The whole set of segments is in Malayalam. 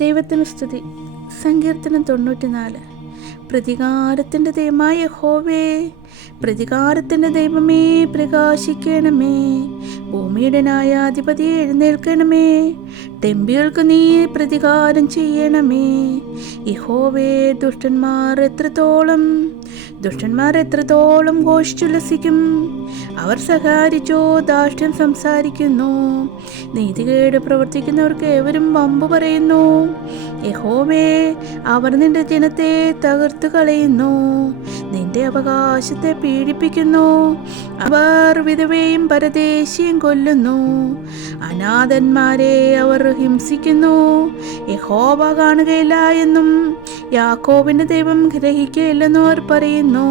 ദൈവത്തിന് സ്തുതി. സങ്കീർത്തനം 94. പ്രതികാരത്തിൻ്റെ ദൈവമായ യഹോവേ, പ്രതികാരത്തിൻ്റെ ദൈവമേ, പ്രകാശിക്കണമേ. ഭൂമിയുടെ ന്യായാധിപതി എഴുന്നേൽക്കണമേ. ടെമ്പികൾക്ക് നീ പ്രതികാരം ചെയ്യണമേ. യഹോവേ, ദുഷ്ടന്മാർ എത്രത്തോളം ഘോഷിച്ചുല്ലസിക്കും. അവർ സഹാരിച്ചോ ധാർഷ്ട്യം സംസാരിക്കുന്നു. നീതികേട് പ്രവർത്തിക്കുന്നവർക്ക് ഏവരും വമ്പു പറയുന്നു. യഹോവേ, അവർ നിന്റെ ജനത്തെ തകർത്തു കളയുന്നു, നിന്റെ അവകാശത്തെ പീഡിപ്പിക്കുന്നു. അവർ വിധവയും പരദേശിയും കൊല്ലുന്നു, അനാഥന്മാരെ അവർ ഹിംസിക്കുന്നു. യഹോവ കാണുകയില്ല എന്നും യാക്കോബിന്റെ ദൈവം ഗ്രഹിക്കുകയില്ലെന്നും അവർ പറയുന്നു.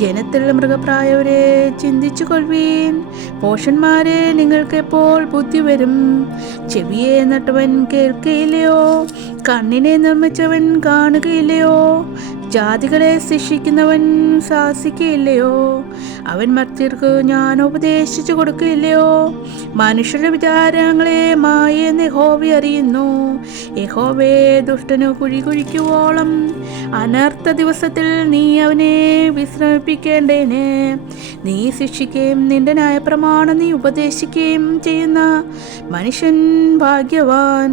ജനത്തിൽ മൃഗപ്രായവരെ ചിന്തിച്ചു കൊള്ളുവീൻ. പോഷന്മാരെ, നിങ്ങൾക്ക് എപ്പോൾ ബുദ്ധി വരും? ചെവിയെ നട്ടവൻ കേൾക്കുകയില്ലയോ? കണ്ണിനെ നിർമ്മിച്ചവൻ കാണുകയില്ലയോ? ജാതികളെ ശിക്ഷിക്കുന്നവൻ ശാസിക്കുകയില്ലയോ? അവൻ മർത്യർക്ക് ഞാൻ ഉപദേശിച്ചു കൊടുക്കുകയില്ലയോ? മനുഷ്യരുടെ വിചാരങ്ങളെ മായെന്ന് യഹോവ അറിയുന്നു. യഹോവേ, ദുഷ്ടന് കുഴി കുഴിക്കുവോളം അനർത്ഥ ദിവസത്തിൽ നീ അവനെ വിശ്രമിപ്പിക്കേണ്ടേനെ. നീ ശിക്ഷിക്കുകയും നിന്റെ ന്യായപ്രമാണം നീ ഉപദേശിക്കുകയും ചെയ്യുന്ന മനുഷ്യൻ ഭാഗ്യവാൻ.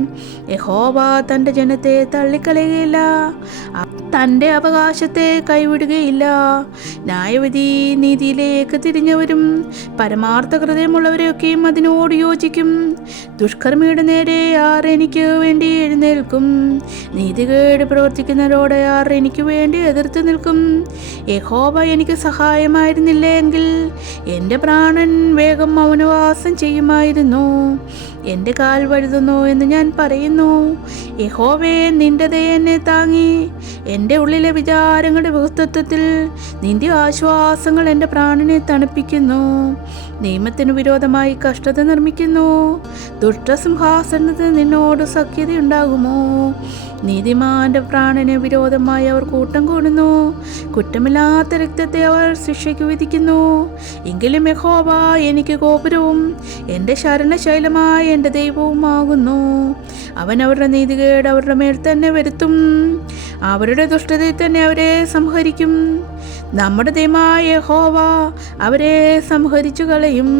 യഹോവ തൻ്റെ ജനത്തെ തള്ളിക്കളയുകയില്ല, തൻ്റെ അവകാശത്തെ കൈവിടുകയില്ല. ന്യായവിധി നീതിയിലേക്ക് തിരിഞ്ഞവരും പരമാർത്ഥ ഹൃദയമുള്ളവരെയൊക്കെയും അതിനോട് യോജിക്കും. ദുഷ്കർമ്മിയുടെ നേരെ ആർ എനിക്ക് വേണ്ടി എഴുന്നേൽക്കും? നീതികേട് പ്രവർത്തിക്കുന്നവരോട് ആർ എനിക്ക് വേണ്ടി എതിർത്ത് നിൽക്കും? യഹോവ എനിക്ക് സഹായമായിരുന്നില്ലെങ്കിൽ എൻ്റെ പ്രാണൻ വേഗം മൗനവാസം ചെയ്യുമായിരുന്നു. എൻ്റെ കാൽ വഴുതുന്നു എന്ന് ഞാൻ പറയുന്നു. യഹോവേ, നിന്റെ ദയ എന്നെ താങ്ങി. എൻ്റെ ഉള്ളിലെ വിചാരങ്ങളുടെ ബഹുത്വത്തിൽ നിന്റെ ആശ്വാസങ്ങൾ എൻ്റെ പ്രാണനെ തണുപ്പിക്കുന്നു. നിയമത്തിന് വിരോധമായി കഷ്ടത നിർമ്മിക്കുന്നു. ദുഷ്ടസിംഹാസനത്തിന് നിന്നോട് സഖ്യതയുണ്ടാകുമോ? നീതിമാന്റെ പ്രാണന് വിരോധമായി അവർ കൂട്ടം കൂടുന്നു. കുറ്റമില്ലാത്ത രക്തത്തെ അവർ ശിക്ഷയ്ക്ക് വിധിക്കുന്നു. എങ്കിലും യഹോവ എനിക്ക് ഗോപുരവും എൻ്റെ ശരണശൈലമായ എൻ്റെ ദൈവവുമാകുന്നു. അവൻ അവരുടെ നീതികേട് അവരുടെ മേൽ തന്നെ വരുത്തും, അവരുടെ ദുഷ്ടതയിൽ തന്നെ അവരെ സംഹരിക്കും. നമ്മുടെ ദൈവമായ യഹോവ അവരെ സംഹരിച്ചു കളയും.